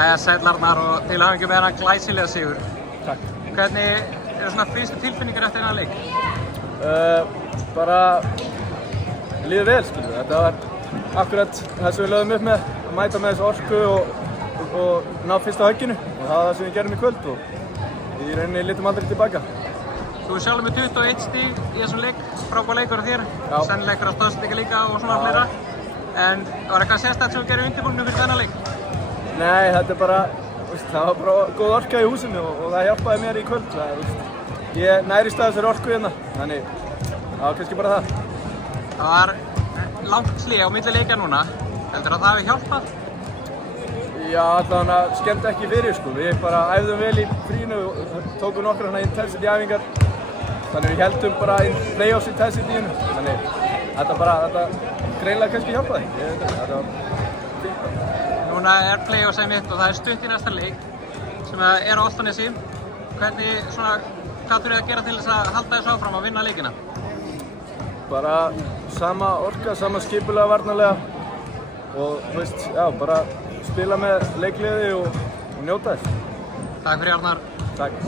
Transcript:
Jæja, sæll Arnar og til hamingju með þennan glæsilega sigur. Takk. Hvernig eru svona fyrstu tilfinningar eftir þennan leik? Bara líður vel, skilur við. Þetta var akkurat það sem við lögðum upp með, að mæta með þessu orku og ná fyrsta högginu. Og það var það sem við gerum í kvöld og í rauninni litum aldrei tilbaka. Þú er sjálfur með 21 stig í þessum leik, frábær leikur af þér. Já. Sennilega einhverja stóðsendingar líka og svona fleira. En var eitthvað sérstakt sem þú gerir undirbúningnum fyrir þennan leik? Nei, þetta er bara, það var bara góð orka í húsinu og það hjálpaði mér í kvöld. Ég nærist að þessari orku hérna, þannig það var kannski bara það. Það var langt hlé á milli leikja núna. Heldur að það hafi hjálpað? Já, allavega skemmt ekki fyrir, sko. Við bara æfðum vel í frínu og tókum nokkra hana intensity æfingar. Þannig við heldum bara í playoffs intensityinu. Þannig þetta greinlega kannski hjálpaði. Núna er playoffs einmitt og það er stutt í næsta leik sem er á Álftanesi. Hvernig svona, hvað þurfið að gera til þess að halda þessu áfram að vinna leikina? Bara sama orka, sama skipulega varnarlega og þú veist, já, bara spila með leikgleði og njóta þess. Takk fyrir Arnar. Takk.